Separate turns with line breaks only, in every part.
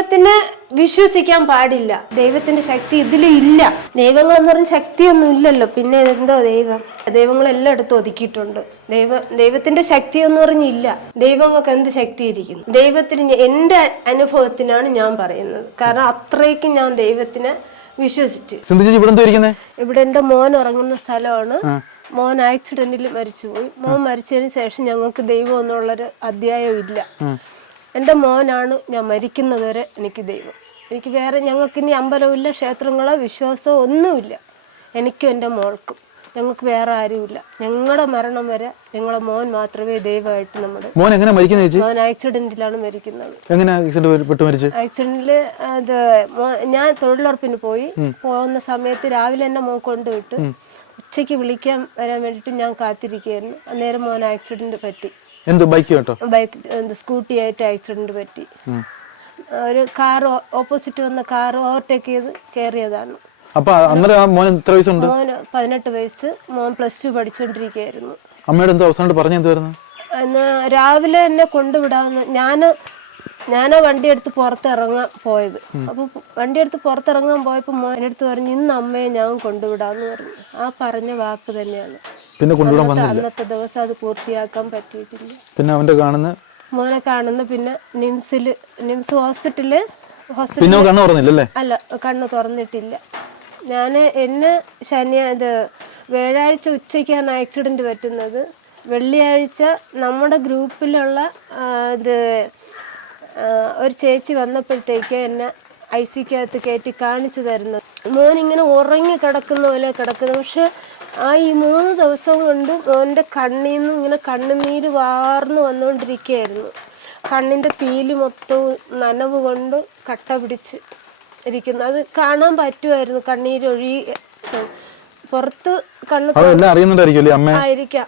ദൈവത്തിനെ വിശ്വസിക്കാൻ പാടില്ല. ദൈവത്തിന്റെ ശക്തി ഇതിലും ഇല്ല ദൈവങ്ങൾ എന്ന് പറഞ്ഞ ശക്തിയൊന്നും ഇല്ലല്ലോ. പിന്നെ എന്തോ ദൈവം? ദൈവങ്ങൾ എല്ലായിടത്തും ഒതുക്കിയിട്ടുണ്ട്. ദൈവ ദൈവത്തിന്റെ ശക്തി എന്ന് പറഞ്ഞില്ല ദൈവങ്ങൾക്ക് എന്ത് ശക്തി ഇരിക്കുന്നു ദൈവത്തിന് എന്റെ അനുഭവത്തിനാണ് ഞാൻ പറയുന്നത്. കാരണം അത്രയ്ക്ക് ഞാൻ ദൈവത്തിനെ വിശ്വസിച്ചു.
ഇവിടെ
എന്റെ മോൻ ഉറങ്ങുന്ന സ്ഥലമാണ്. മോൻ ആക്സിഡന്റിൽ മരിച്ചുപോയി. മോൻ മരിച്ചതിന് ശേഷം ഞങ്ങൾക്ക് ദൈവം എന്നുള്ളൊരു അധ്യായം ഇല്ല. എന്റെ മോനാണ് ഞാൻ മരിക്കുന്നത് വരെ എനിക്ക് ദൈവം. എനിക്ക് വേറെ ഞങ്ങൾക്ക് ഇനി അമ്പലമില്ല ക്ഷേത്രങ്ങളോ വിശ്വാസമോ ഒന്നുമില്ല. എനിക്കും എന്റെ മോൾക്കും. ഞങ്ങൾക്ക് വേറെ ആരുമില്ല. ഞങ്ങളുടെ മരണം വരെ ഞങ്ങളെ മോൻ മാത്രമേ ദൈവമായിട്ട് നമ്മുടെ
മോൻ എങ്ങനെ മരിക്കുന്നത്
മോൻ ആക്സിഡന്റിലാണ് മരിക്കുന്നത്.
എങ്ങനെ ആക്സിഡന്റ് പെട്ട് മരിച്ചു?
ആക്സിഡന്റിൽ അത് ഞാൻ തൊഴിലുറപ്പിന് പോയി. പോകുന്ന സമയത്ത് രാവിലെ എന്നെ മോൻ കൊണ്ടുവിട്ട്. ഉച്ചയ്ക്ക് വിളിക്കാൻ വരാൻ വേണ്ടിയിട്ട് ഞാൻ കാത്തിരിക്കുകയായിരുന്നു. അന്നേരം മോൻ ആക്സിഡന്റ് പറ്റി.
എന്ത് ബൈക്ക് കേട്ടോ?
ബൈക്ക് എന്ത് സ്കൂട്ടി ആയിട്ട് ആക്സിഡന്റ് പറ്റി. ഒരു കാർ ഓപ്പോസിറ്റ് വന്ന കാർ ഓവർടേക്ക് ചെയ്ത് കയറിയതാണ്
അപ്പൊ അന്നേരം ആ മോൻ എത്ര വയസ്സുണ്ട്?
മോൻ പതിനെട്ട് വയസ്സ് മോൻ പ്ലസ് ടു പഠിച്ചുകൊണ്ടിരിക്കുകയായിരുന്നു
അമ്മയുടെ എന്തോ അവസാനം പറഞ്ഞു എന്തായിരുന്നു
എന്നാ രാവിലെ എന്നെ കൊണ്ടുവിടാമെന്ന് ഞാൻ ഞാനാ വണ്ടി എടുത്ത് പുറത്തിറങ്ങാൻ പോയത്. അപ്പൊ വണ്ടി എടുത്ത് പുറത്തിറങ്ങാൻ പോയപ്പോ മോനടുത്ത് പറഞ്ഞു ഇന്ന് അമ്മയെ ഞാൻ കൊണ്ടുവിടാന്ന് പറഞ്ഞു. ആ പറഞ്ഞ വാക്ക് തന്നെയാണ്.
പിന്നെ കൊണ്ടുവിടാൻ
അന്നത്തെ
വന്നില്ല.
അന്നത്തെ ദിവസം അത് പൂർത്തിയാക്കാൻ പറ്റിയിട്ടില്ല.
പിന്നെ അവന്റെ കാണുന്ന
മോനെ കാണുന്ന പിന്നെ നിംസിൽ നിംസ് ഹോസ്പിറ്റലിൽ ഹോസ്പിറ്റൽ
പിന്നെ കണ്ണു തുറന്നില്ലല്ലേ?
അല്ല കണ്ണ് തുറന്നിട്ടില്ല. ഞാൻ എന്നെ ശനി ഇത് വ്യാഴാഴ്ച ഉച്ചയ്ക്കാണ് ആക്സിഡന്റ് പറ്റുന്നത്. വെള്ളിയാഴ്ച നമ്മുടെ ഗ്രൂപ്പിലുള്ള ഇത് ഒരു ചേച്ചി വന്നപ്പോഴത്തേക്ക് എന്നെ ഐ സിക്കകത്ത് കയറ്റി കാണിച്ചു തരുന്നത് മോനിങ്ങനെ ഉറങ്ങി കിടക്കുന്ന പോലെ കിടക്കുന്നു. പക്ഷെ ആ ഈ മൂന്ന് ദിവസം കൊണ്ട് മോന്റെ കണ്ണിൽ നിന്ന് ഇങ്ങനെ കണ്ണുനീര് വാർന്നു വന്നുകൊണ്ടിരിക്കുകയായിരുന്നു കണ്ണിന്റെ പീൽ മൊത്തവും നനവ് കൊണ്ട് കട്ട പിടിച്ച് ഇരിക്കുന്നു. അത് കാണാൻ പറ്റുമായിരുന്നു കണ്ണീരൊഴി പുറത്ത് കണ്ണ് ആയിരിക്കാം.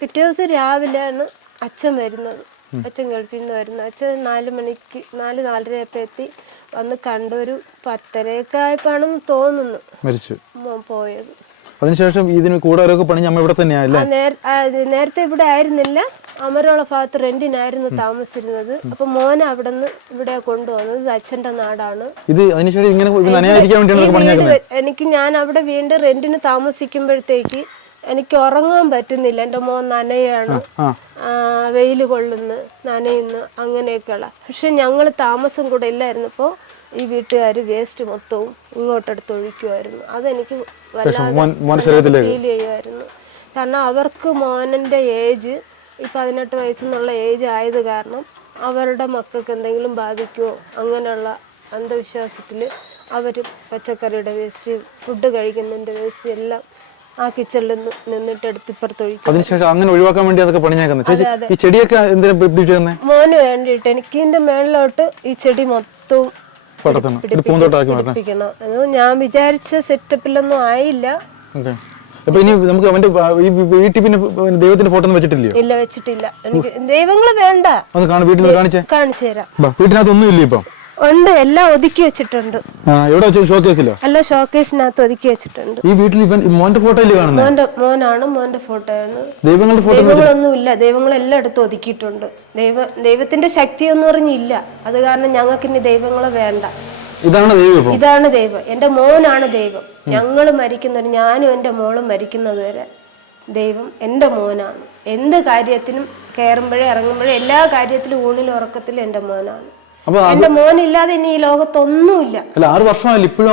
പിറ്റേ ദിവസം രാവിലെയാണ് അച്ഛൻ വരുന്നത്. അച്ഛൻ ഗൾഫിൽ നിന്ന് വരുന്നു അച്ഛൻ നാല് മണിക്ക് നാല് നാലരയപ്പോൾ എത്തി വന്ന് കണ്ടൊരു പത്തരയൊക്കെ ആയപ്പോഴാണെന്ന് തോന്നുന്നു
മരിച്ചു.
പോയത്.
അതിനുശേഷം ഇതിന് കൂടാരൊക്കെ പണി നമ്മൾ ഇവിടെ
ഇത് നേരത്തെ ഇവിടെ ആയിരുന്നില്ല. അമരോള ഭാഗത്ത് റെന്റിനായിരുന്നു താമസിച്ചിരുന്നത്. അപ്പൊ മോനെ അവിടെ നിന്ന് ഇവിടെ കൊണ്ടുവന്നത് അച്ഛന്റെ നാടാണ്.
ഇത് അതിനുശേഷം ഇങ്ങനെ
എനിക്ക് ഞാൻ അവിടെ വീണ്ടും റെന്റിന് താമസിക്കുമ്പോഴത്തേക്ക് എനിക്ക് ഉറങ്ങാൻ പറ്റുന്നില്ല. എന്റെ മോൻ നനയാണ്. വെയിൽ കൊള്ളുന്നു നനയുന്നു അങ്ങനെയൊക്കെയുള്ള. പക്ഷെ ഞങ്ങൾ താമസം കൂടെ ഇല്ലായിരുന്നപ്പോൾ ഈ വീട്ടുകാർ വേസ്റ്റ് മൊത്തവും ഇങ്ങോട്ടെടുത്ത് ഒഴിക്കുമായിരുന്നു അതെനിക്ക് വല്ലാതെ ഫീൽ ചെയ്യുമായിരുന്നു കാരണം അവർക്ക് മോനന്റെ ഏജ് ഈ പതിനെട്ട് വയസ്സെന്നുള്ള ഏജ് ആയത് കാരണം അവരുടെ മക്കൾക്ക് എന്തെങ്കിലും ബാധിക്കുമോ അങ്ങനെയുള്ള അന്ധവിശ്വാസത്തിൽ അവർ പച്ചക്കറിയുടെ വേസ്റ്റ് ഫുഡ് കഴിക്കുന്നതിന്റെ വേസ്റ്റ് എല്ലാം ആ കിച്ചണിൽ നിന്ന് നിന്നിട്ട് എടുത്ത് ഇപ്പുറത്തൊഴിക്കും
അതിനുശേഷം അങ്ങനെ ഒഴിവാക്കാൻ വേണ്ടി അതൊക്കെ പണിഞ്ഞേക്കുന്നത് ചേച്ചി ഈ ചെടിയൊക്കെ എന്തിനാ പിടിപ്പിച്ചിരുന്നത്
മോന് വേണ്ടിയിട്ട് എനിക്ക് ഇതിന്റെ മേളിലോട്ട് ഈ ചെടി മൊത്തവും പിടിപ്പിക്കണം. അത് ഞാൻ വിചാരിച്ച സെറ്റപ്പിലൊന്നും ആയില്ല.
അപ്പൊ ഇനി നമുക്ക് അവന്റെ വീട്ടിൽ പിന്നെ ദൈവത്തിന്റെ ഫോട്ടോ വെച്ചിട്ടില്ലയോ?
ഇല്ല വെച്ചിട്ടില്ല. എനിക്ക് ദൈവങ്ങൾ വേണ്ട.
അത് വീട്ടിൽ കാണിച്ചേ.
കാണിച്ചു തരാം.
വീട്ടിനകത്ത് ഒന്നും ഇല്ല ഇപ്പം?
ഉണ്ട് എല്ലാം ഒതുക്കി വെച്ചിട്ടുണ്ട്.
എവിടെ വെച്ചു? ഷോക്കേസിലോ? കേസിലോ
എല്ലാം ഷോക്കേസിനകത്ത് ഒതുക്കി വെച്ചിട്ടുണ്ട്.
ഈ വീട്ടിൽ ഇവൻ മോന്റെ ഫോട്ടോ ഇല്ലേ കാണുന്നത്
മോന്റെ മോനാണ് മോന്റെ ഫോട്ടോയാണ്.
ദൈവങ്ങളുടെ ഫോട്ടോ
ദൈവങ്ങളൊന്നും ഇല്ല. ദൈവങ്ങളെല്ലാം എല്ലായിടത്തും ഒതുക്കിയിട്ടുണ്ട്. ദൈവ ദൈവത്തിന്റെ ശക്തി എന്ന് പറഞ്ഞില്ല അത് കാരണം ഞങ്ങൾക്ക് ഇനി ദൈവങ്ങളെ വേണ്ട.
ഇതാണ് ദൈവം
ഇതാണ് ദൈവം. എന്റെ മോനാണ് ദൈവം. ഞങ്ങൾ മരിക്കുന്നവർ ഞാനും എന്റെ മോളും മരിക്കുന്നത് വരെ ദൈവം എന്റെ മോനാണ്. എന്ത് കാര്യത്തിനും കയറുമ്പോഴേ ഇറങ്ങുമ്പോഴേ എല്ലാ കാര്യത്തിലും ഊണിലും ഉറക്കത്തിലും എന്റെ മോനാണ്.
അപ്പൊ
എന്റെ മോനില്ലാതെ ഇനി ഈ ലോകത്തൊന്നുമില്ല.
അല്ല ആറ് വർഷമായില്ല ഇപ്പോഴും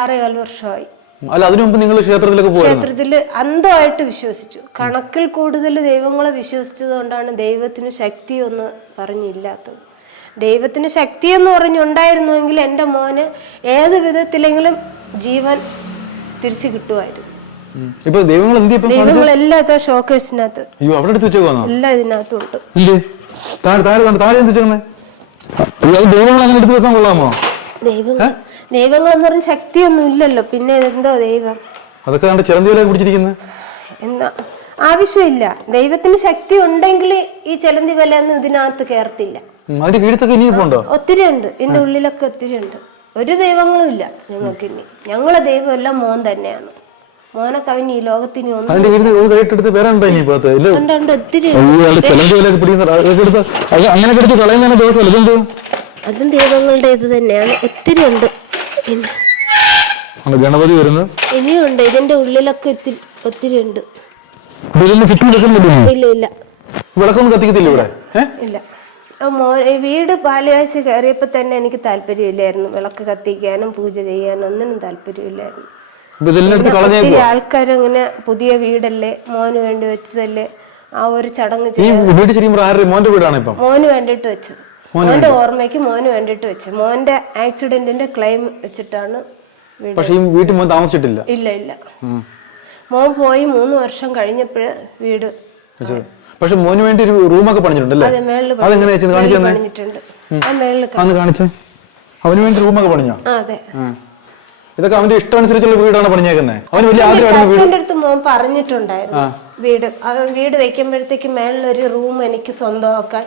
ആറേകാൽ വർഷമായി.
അല്ല അതിനു മുമ്പ് നിങ്ങൾ ക്ഷേത്രത്തിലൊക്കെ പോയിരുന്നു?
ക്ഷേത്രത്തിൽ അന്ധമായിട്ട് വിശ്വസിച്ചു. കണക്കിൽ കൂടുതൽ ദൈവങ്ങളെ വിശ്വസിച്ചത് കൊണ്ടാണ് ദൈവത്തിന് ശക്തി ഒന്ന് പറഞ്ഞില്ലാത്തത്. ദൈവത്തിന് ശക്തി എന്ന് പറഞ്ഞുണ്ടായിരുന്നുവെങ്കിൽ എന്റെ മോന് ഏത് വിധത്തിലെങ്കിലും ജീവൻ തിരിച്ചു കിട്ടുമായിരുന്നു. ദൈവങ്ങളെല്ലാം ഷോക്കേഴ്സിനകത്ത് എല്ലാം ഇതിനകത്തുണ്ട്
താഴെ താഴെ താഴെ എന്ത് അത് ദൈവങ്ങൾ അങ്ങനെ എടുത്തു വെക്കാൻ കൊള്ളാമോ?
ദൈവങ്ങൾ ദൈവങ്ങൾ എന്ന് പറഞ്ഞ ശക്തിയൊന്നും ഇല്ലല്ലോ. പിന്നെ എന്തോ ദൈവം?
അതൊക്കെ കണ്ട് ചിലന്തിയിലേക്ക് പിടിച്ചിരിക്കുന്നത്
എന്നാ ആവശ്യമില്ല. ദൈവത്തിന് ശക്തി ഉണ്ടെങ്കിൽ ഈ ചെലന്തി ഒന്നും ഇതിനകത്ത് കേർത്തില്ല
അതിന്റെ കീഴത്തൊക്കെ ഉണ്ടോ
ഒത്തിരി ഉണ്ട്. ഇതിന്റെ ഉള്ളിലൊക്കെ ഒത്തിരി ഉണ്ട്. ഒരു ദൈവങ്ങളും ഇല്ല ഞങ്ങൾക്ക് ഇനി ഞങ്ങളെ ദൈവം എല്ലാം മോൻ തന്നെയാണ്. മോനെ കവിഞ്ഞ് ഈ ലോകത്തിന്
അതിന്റെ ഒരു വേറെ ഉണ്ടോ ഇനി
ഒത്തിരി
എടുത്ത് അത് അങ്ങനെ എടുത്ത് ഇതെന്തോ
അതും ദൈവങ്ങളുടെ ഇത് തന്നെയാണ്. ഒത്തിരി ഉണ്ട്.
ഗണപതി വരുന്നു
ഇനിയും ഉണ്ട്. ഇതിന്റെ ഉള്ളിലൊക്കെ ഒത്തിരി ഒത്തിരി ഉണ്ട്. ഇല്ല ഇല്ല.
വിളക്കൊന്നും കത്തിക്കത്തില്ല ഇവിടെ?
ഇല്ല. വീട് പാലുകാഴ്ച കയറിയപ്പോൾ തന്നെ എനിക്ക് താല്പര്യമില്ലായിരുന്നു. വിളക്ക് കത്തിക്കാനും പൂജ ചെയ്യാനും ഒന്നിനും താല്പര്യമില്ലായിരുന്നു. ഒത്തിരി അങ്ങനെ പുതിയ വീടല്ലേ മോന് വേണ്ടി വെച്ചതല്ലേ ആ ഒരു ചടങ്ങ്
ഈ വീട് ആരുടെ മോന്റെ വീടാണ് ഇപ്പം?
മോന് വേണ്ടിട്ട് വെച്ചത്. മോന്റെ ഓർമ്മയ്ക്ക് മോന് വേണ്ടിട്ട് വെച്ചത്. മോന്റെ ആക്സിഡന്റിന്റെ ക്ലെയിം വെച്ചിട്ടാണ്
പക്ഷെ ഈ വീട്ടിൽ മോൻ താമസിച്ചിട്ടില്ല.
ഇല്ല ഇല്ല. മോൻ പോയി മൂന്ന് വർഷം കഴിഞ്ഞപ്പോഴ് വീട്
പക്ഷെ മോന് വേണ്ടി ഒരു റൂമൊക്കെ പണിഞ്ഞിട്ടുണ്ടല്ലേ? കാണിച്ചു
പണിഞ്ഞിട്ടുണ്ട്.
കാണിച്ചേ? അവന് വേണ്ടി റൂമൊക്കെ പണിഞ്ഞോ?
അതെ.
ഇതൊക്കെ അവന്റെ ഇഷ്ടം അനുസരിച്ചുള്ള വീടാണ് പണിഞ്ഞേക്കുന്നത് അവന് വലിയ
ആഗ്രഹം അടുത്ത് മോൻ പറഞ്ഞിട്ടുണ്ടായിരുന്നു. വീട് അവൻ വീട് വെക്കുമ്പോഴത്തേക്ക് മേളിലൊരു റൂം എനിക്ക് സ്വന്തമാക്കാൻ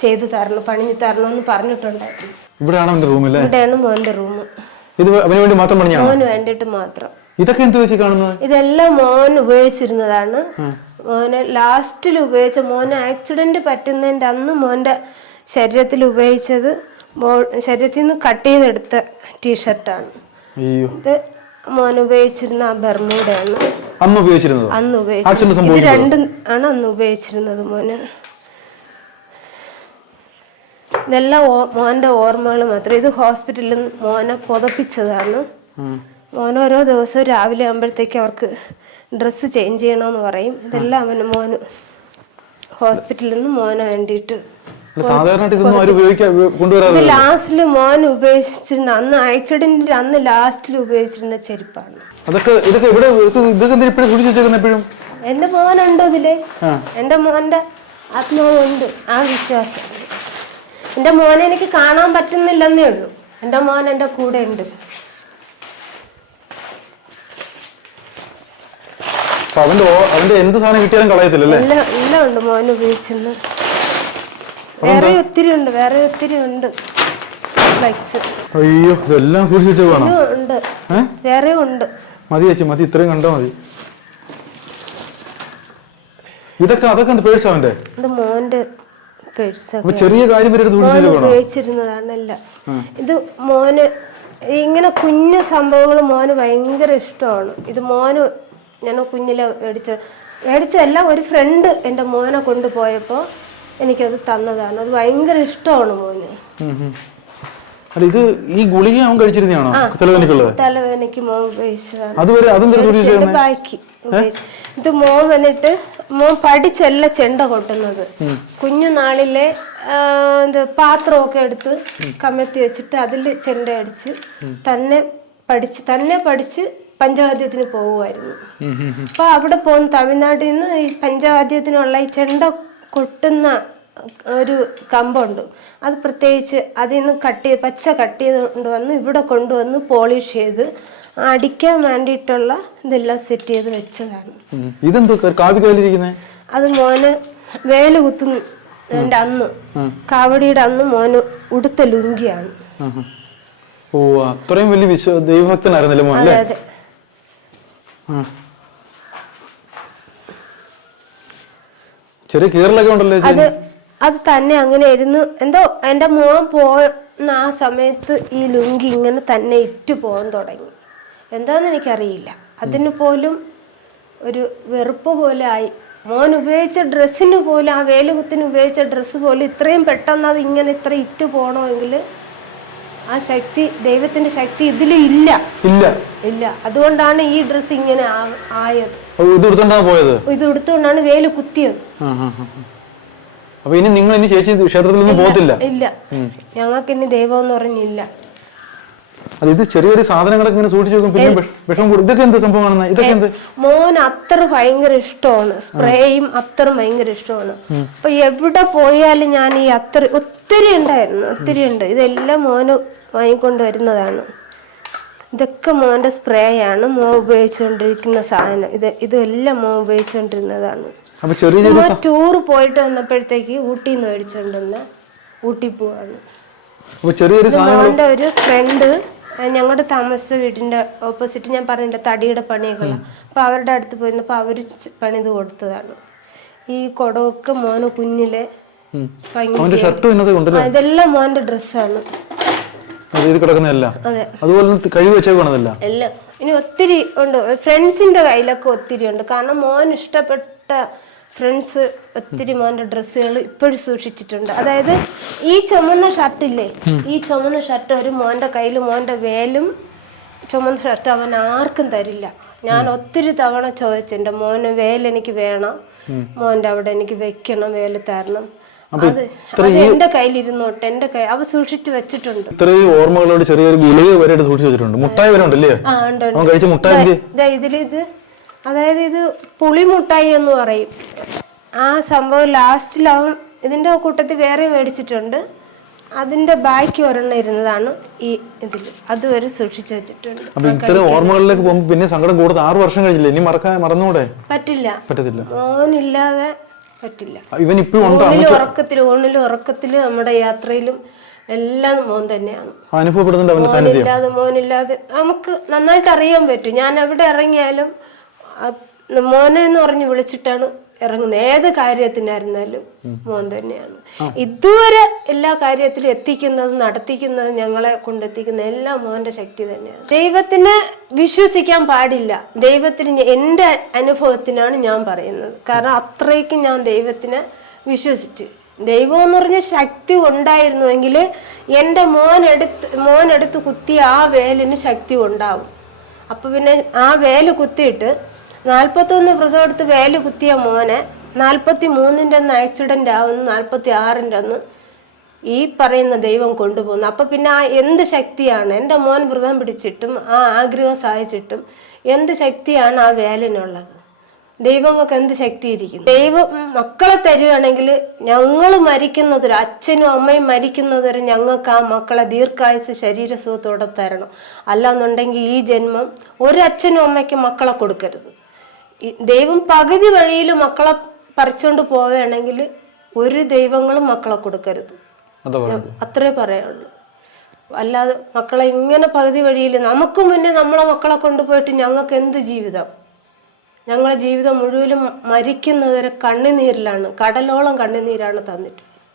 ചെയ്തു തരണം പണിഞ്ഞു തരണം എന്ന് പറഞ്ഞിട്ടുണ്ടായിരുന്നു.
ഇവിടെയാണ് അവന്റെ റൂം അല്ലേ?
ഇവിടെയാണ് മോന്റെ റൂം.
ഇത് അവന് വേണ്ടി മാത്രം പണിഞ്ഞു
മോന് വേണ്ടിട്ട് മാത്രം.
ഇതൊക്കെ എന്ത് വെച്ച് കാണുന്നത്?
ഇതെല്ലാം മോൻ ഉപയോഗിച്ചിരുന്നതാണ്. മോനെ ലാസ്റ്റിൽ ഉപയോഗിച്ച മോന് ആക്സിഡന്റ് പറ്റുന്നതിന്റെ അന്ന് മോന്റെ ശരീരത്തിൽ ഉപയോഗിച്ചത് ശരീരത്തിൽ നിന്ന് കട്ട് ചെയ്തെടുത്ത ടീഷർട്ടാണ്. ഇത് മോൻ ഉപയോഗിച്ചിരുന്ന ആ ബർമൂഡയാണ്.
അന്ന് ഉപയോഗിച്ചിരുന്നത്?
അന്ന് ഉപയോഗിച്ചത് ഇത് രണ്ടും ആണ് അന്ന് ഉപയോഗിച്ചിരുന്നത് മോന്. ഇതെല്ലാം മോന്റെ ഓർമ്മകൾ മാത്രം. ഇത് ഹോസ്പിറ്റലിൽ മോനെ പുതപ്പിച്ചതാണ്. മോൻ ഓരോ ദിവസവും രാവിലെ ആകുമ്പോഴത്തേക്ക് അവർക്ക് ഡ്രസ്സ് ചേഞ്ച് ചെയ്യണമെന്ന് പറയും. ഇതെല്ലാം അവന് മോന് ഹോസ്പിറ്റലിൽ നിന്ന് മോനെ വേണ്ടിയിട്ട് ഇത് ലാസ്റ്റിൽ മോൻ ഉപയോഗിച്ചിരുന്ന അന്ന് ആക്സിഡന്റിന്റെ അന്ന് ലാസ്റ്റിൽ ഉപയോഗിച്ചിരുന്ന ചെരുപ്പാണ്.
അതൊക്കെ ഇതൊക്കെ ഇവിടെ ഇപ്പോഴും
എന്റെ മോനുണ്ട് ഇതിൽ. എന്റെ മോന്റെ ആത്മാവുണ്ട് ആ വിശ്വാസം. എന്റെ മോനെ എനിക്ക് കാണാൻ പറ്റുന്നില്ലെന്നേ ഉള്ളൂ. എന്റെ മോൻ എന്റെ കൂടെ ഉണ്ട്.
അവന്റെ അവന്റെ എന്ത് സാധനം കിട്ടിയാലും കളയത്തില്ല അല്ലേ
എല്ലാം ഉണ്ട് മോൻ ഉപയോഗിച്ചിരുന്നു വേറെ ഒത്തിരി ഉണ്ട് വേറെ ഒത്തിരി ഉണ്ട്.
അയ്യോ ഇതെല്ലാം സൂക്ഷിച്ചു വേണം
വേറെ ഉണ്ട്.
മതി ചേച്ചി മതി ഇത്രയും കണ്ടാ മതി. ഇതൊക്കെ അതൊക്കെ പേഴ്സ് അവന്റെ
മോന്റെ
ചെറിയ കാര്യം
ഉപയോഗിച്ചിരുന്നതാണല്ല ഇത് മോന് ഇങ്ങനെ കുഞ്ഞു സംഭവങ്ങൾ മോന് ഭയങ്കര ഇഷ്ടമാണ്. ഇത് മോന് ഞാൻ കുഞ്ഞിലെ മേടിച്ച മേടിച്ചതല്ല ഒരു ഫ്രണ്ട് എന്റെ മോനെ കൊണ്ടുപോയപ്പോൾ എനിക്കത് തന്നതാണ്. അത് ഭയങ്കര ഇഷ്ടമാണ് മോന്.
അല്ല ഇത് ഈ ഗുളിക അവൻ കഴിച്ചിരുന്നാണോ തലവേദനക്കുള്ളത്
തലവേദനയ്ക്ക് മോൻ ഉപയോഗിച്ചതാണ്.
അതുവരെ
ബാക്കി ഇത് മോൻ വന്നിട്ട് മോൻ പഠിച്ചല്ല ചെണ്ട കൊട്ടുന്നത്. കുഞ്ഞുനാളിലെ പാത്രമൊക്കെ എടുത്ത് കമത്തി വെച്ചിട്ട് അതിൽ ചെണ്ട അടിച്ച് തന്നെ പഠിച്ച് തന്നെ പഠിച്ച് പഞ്ചവാദ്യത്തിന് പോകുമായിരുന്നു അപ്പൊ അവിടെ പോകുന്ന തമിഴ്നാട്ടിൽ നിന്ന് ഈ പഞ്ചവാദ്യത്തിനുള്ള ഈ ചെണ്ട കൊട്ടുന്ന ഒരു കമ്പുണ്ട്. അത് പ്രത്യേകിച്ച് അതിൽ നിന്ന് കട്ട് ചെയ്ത് പച്ച കട്ട് ചെയ്ത് കൊണ്ടുവന്ന് ഇവിടെ കൊണ്ടുവന്ന് പോളിഷ് ചെയ്ത് അടിക്കാൻ വേണ്ടിയിട്ടുള്ള ഇതെല്ലാം സെറ്റ് ചെയ്ത് വെച്ചതാണ്.
ഇതെന്തോ
അത് മോന് വേൽ കുത്തുന്നതിന്റെ അന്ന് കാവടിയുടെ അന്ന് മോന് ഉടുത്ത ലുങ്കിയാണ്.
ഓ അത്രയും വലിയ വിശ്വ ദൈവഭക്തനായിരുന്നല്ലേ മോൻ
അതെ അതെ.
ചെറിയ കീറലൊക്കെ ഉണ്ടല്ലോ
അത് അത് തന്നെ അങ്ങനെ ഇരുന്ന് എന്തോ എന്റെ മോൻ പോകുന്ന ആ സമയത്ത് ഈ ലുങ്കി ഇങ്ങനെ തന്നെ ഇറ്റ് പോകാൻ തുടങ്ങി. എന്താന്ന് എനിക്കറിയില്ല. അതിന് പോലും ഒരു വെറുപ്പ് പോലെ ആയി. മോൻ ഉപയോഗിച്ച ഡ്രസ്സിന് പോലും ആ വേലുകുത്തിന് ഉപയോഗിച്ച ഡ്രസ്സ് പോലും ഇത്രയും പെട്ടെന്ന് അത് ഇങ്ങനെ ഇത്ര ഇറ്റ് പോകണമെങ്കിൽ ആ ശക്തി ദൈവത്തിന്റെ ശക്തി ഇതിലും ഇല്ല.
ഇല്ല.
ഇല്ല അതുകൊണ്ടാണ് ഈ ഡ്രസ് ഇങ്ങനെ ആയത്.
ഇത് എടുത്തോണ്ടാണ് പോയത്?
ഇത് എടുത്തുകൊണ്ടാണ് വേൽ കുത്തിയത്.
അപ്പൊ ഇനി നിങ്ങൾ ഇനി ചേച്ചി ക്ഷേത്രത്തിലൊന്നും പോകത്തില്ല?
ഇല്ല. ഞങ്ങൾക്ക് ഇനി ദൈവം എന്ന് പറഞ്ഞില്ല.
അത് ഇത് ചെറിയ സാധനങ്ങളൊക്കെ ഇങ്ങനെ സൂക്ഷിച്ചു വെക്കും. പിന്നെ വിഷ- കൂടും. ഇതൊക്കെ എന്ത് സംഭവം ഇതൊക്കെ എന്ത്?
മോൻ അത്ര ഭയങ്കര ഇഷ്ടമാണ്. സ്പ്രേയും അത്ര ഭയങ്കര ഇഷ്ടമാണ്. അപ്പൊ എവിടെ പോയാലും ഞാൻ ഈ അത്ര ഒത്തിരി ഉണ്ടായിരുന്നു. ഒത്തിരി ഉണ്ട്. ഇതെല്ലാം മോന് വാങ്ങിക്കൊണ്ട് വരുന്നതാണ്. ഇതൊക്കെ മോന്റെ സ്പ്രേ ആണ് മോൻ ഉപയോഗിച്ചുകൊണ്ടിരിക്കുന്ന സാധനം. ഇത് ഇതെല്ലാം മോ ഉപയോഗിച്ചുകൊണ്ടിരുന്നതാണ്.
ചെറിയ ചെറിയ
മോൻ ടൂർ പോയിട്ട് വന്നപ്പോഴത്തേക്ക് ഊട്ടിയിൽ നിന്ന് മേടിച്ചുകൊണ്ടുവന്ന ഊട്ടി പോവാണ്. മോന്റെ ഒരു ഫ്രണ്ട് ഞങ്ങളുടെ താമസ വീടിന്റെ ഓപ്പോസിറ്റ് ഞാൻ പറഞ്ഞില്ല തടിയുടെ പണിയൊക്കെ അപ്പോൾ അവരുടെ അടുത്ത് പോയിരുന്നപ്പോൾ അവർ പണിത് കൊടുത്തതാണ്. ഈ കൊടവൊക്കെ മോന് കുഞ്ഞിലെ ഇതെല്ലാം മോന്റെ ഡ്രസ്സാണ്.
അതുപോലെ കഴിവ് വെച്ചേക്കണതല്ല
ഇനി ഒത്തിരി ഉണ്ട്. ഫ്രണ്ട്സിന്റെ കയ്യിലൊക്കെ ഒത്തിരി ഉണ്ട്. കാരണം മോൻ ഇഷ്ടപ്പെട്ട ഫ്രണ്ട്സ് ഒത്തിരി മോന്റെ ഡ്രസ്സുകൾ ഇപ്പോഴും സൂക്ഷിച്ചിട്ടുണ്ട്. അതായത് ഈ ചുമന്ന ഷർട്ടില്ലേ ഈ ചുമന്ന ഷർട്ട് ഒരു മോന്റെ കയ്യിൽ മോന്റെ വേലും ചുമന്ന ഷർട്ട് അവൻ ആർക്കും തരില്ല. ഞാൻ ഒത്തിരി തവണ ചോദിച്ചിട്ടുണ്ട് മോന് വേൽ എനിക്ക് വേണം. മോന്റെ അവിടെ എനിക്ക് വെക്കണം വേൽ തരണം. എന്റെ കയ്യിലിരുന്നോട്ടെ എന്റെ കൈ അവ സൂക്ഷിച്ചു വെച്ചിട്ടുണ്ട്.
ഇത്രയും ഓർമ്മകളോട് ചെറിയൊരു ഗുളിക വരെ സൂക്ഷിച്ചു വെച്ചിട്ടുണ്ട്. മുട്ടായി വരെ ഉണ്ടല്ലേ? കഴിച്ച മുട്ടായി
ഇതിലിത് അതായത് ഇത് പുളിമുട്ടായി എന്ന് പറയും. ആ സംഭവം ലാസ്റ്റിൽ അവൻ ഇതിന്റെ കൂട്ടത്തിൽ വേറെ മേടിച്ചിട്ടുണ്ട്. അതിന്റെ ബാക്കി ഒരെണ്ണം ഇരുന്നതാണ് ഈ ഇതിൽ. അതുവരെ സൂക്ഷിച്ചു വെച്ചിട്ടുണ്ട്.
അപ്പൊ ഇത്തരം ഓർമ്മകളിലേക്ക് പോകുമ്പോൾ പിന്നെ സങ്കടം കൂടുതൽ ആറ് വർഷം കഴിഞ്ഞില്ലേ? ഇനി മറക്കാൻ മറന്നുകൂടെ?
പറ്റില്ല.
പറ്റത്തില്ല.
ഓനില്ലാതെ പറ്റില്ല.
ഇവൻ ഇപ്പോഴും
ഉറക്കത്തിലും ഊണിലും ഉറക്കത്തിലും നമ്മുടെ യാത്രയിലും എല്ലാം മോൻ തന്നെയാണ്.
അനുഭവപ്പെടുന്നുണ്ട്
മോനില്ലാതെ നമുക്ക് നന്നായിട്ട് അറിയാൻ പറ്റും. ഞാൻ എവിടെ ഇറങ്ങിയാലും മോനെ എന്ന് പറഞ്ഞ് വിളിച്ചിട്ടാണ് ഇറങ്ങുന്നത്. ഏത് കാര്യത്തിനായിരുന്നാലും മോൻ തന്നെയാണ്. ഇതുവരെ എല്ലാ കാര്യത്തിലും എത്തിക്കുന്നത് നടത്തിക്കുന്നത് ഞങ്ങളെ കൊണ്ടെത്തിക്കുന്ന എല്ലാം മോന്റെ ശക്തി തന്നെയാണ്. ദൈവത്തിനെ വിശ്വസിക്കാൻ പാടില്ല. ദൈവത്തിന് എന്റെ അനുഭവത്തിനാണ് ഞാൻ പറയുന്നത്. കാരണം അത്രയ്ക്ക് ഞാൻ ദൈവത്തിനെ വിശ്വസിച്ചു. ദൈവം എന്ന് പറഞ്ഞ ശക്തി ഉണ്ടായിരുന്നുവെങ്കിൽ എന്റെ മോനെടുത്ത് മോനെടുത്ത് കുത്തി ആ വേലിന് ശക്തി ഉണ്ടാവും. അപ്പൊ പിന്നെ ആ വേൽ കുത്തിയിട്ട് നാൽപ്പത്തൊന്ന് വ്രതം എടുത്ത് വേൽ കുത്തിയ മോനെ നാൽപ്പത്തി മൂന്നിന്റെ അന്ന് ആക്സിഡന്റ് ആവുന്നു നാൽപ്പത്തി ആറിന്റെ അന്ന് ഈ പറയുന്ന ദൈവം കൊണ്ടുപോകുന്നു. അപ്പം പിന്നെ ആ എന്ത് ശക്തിയാണ്? എന്റെ മോൻ വ്രതം പിടിച്ചിട്ടും ആ ആഗ്രഹം സാധിച്ചിട്ടും എന്ത് ശക്തിയാണ് ആ വേലിനുള്ളത്? ദൈവങ്ങൾക്ക് എന്ത് ശക്തി ഇരിക്കുന്നു ദൈവം മക്കളെ തരുവാണെങ്കിൽ ഞങ്ങൾ മരിക്കുന്നതൊരു അച്ഛനും അമ്മയും മരിക്കുന്നതൊരു ഞങ്ങൾക്ക് ആ മക്കളെ ദീർഘായുസ് ശരീരസുഖത്തോടെ തരണം. അല്ലാന്നുണ്ടെങ്കിൽ ഈ ജന്മം ഒരു അച്ഛനും അമ്മയ്ക്കും മക്കളെ കൊടുക്കരുത്. ദൈവം പകുതി വഴിയിൽ മക്കളെ പറിച്ചുകൊണ്ട് പോവുകയാണെങ്കിൽ ഒരു ദൈവങ്ങളും മക്കളെ കൊടുക്കരുത്. അത്രേ പറയുള്ളൂ അല്ലാതെ മക്കളെ ഇങ്ങനെ പകുതി വഴിയിൽ നമുക്ക് മുന്നേ നമ്മളെ മക്കളെ കൊണ്ടുപോയിട്ട് ഞങ്ങൾക്ക് എന്ത് ജീവിതം? ഞങ്ങളെ ജീവിതം മുഴുവനും മരിക്കുന്നവരെ കണ്ണുനീരിലാണ് കടലോളം കണ്ണുനീരാണ് തന്നിട്ട്.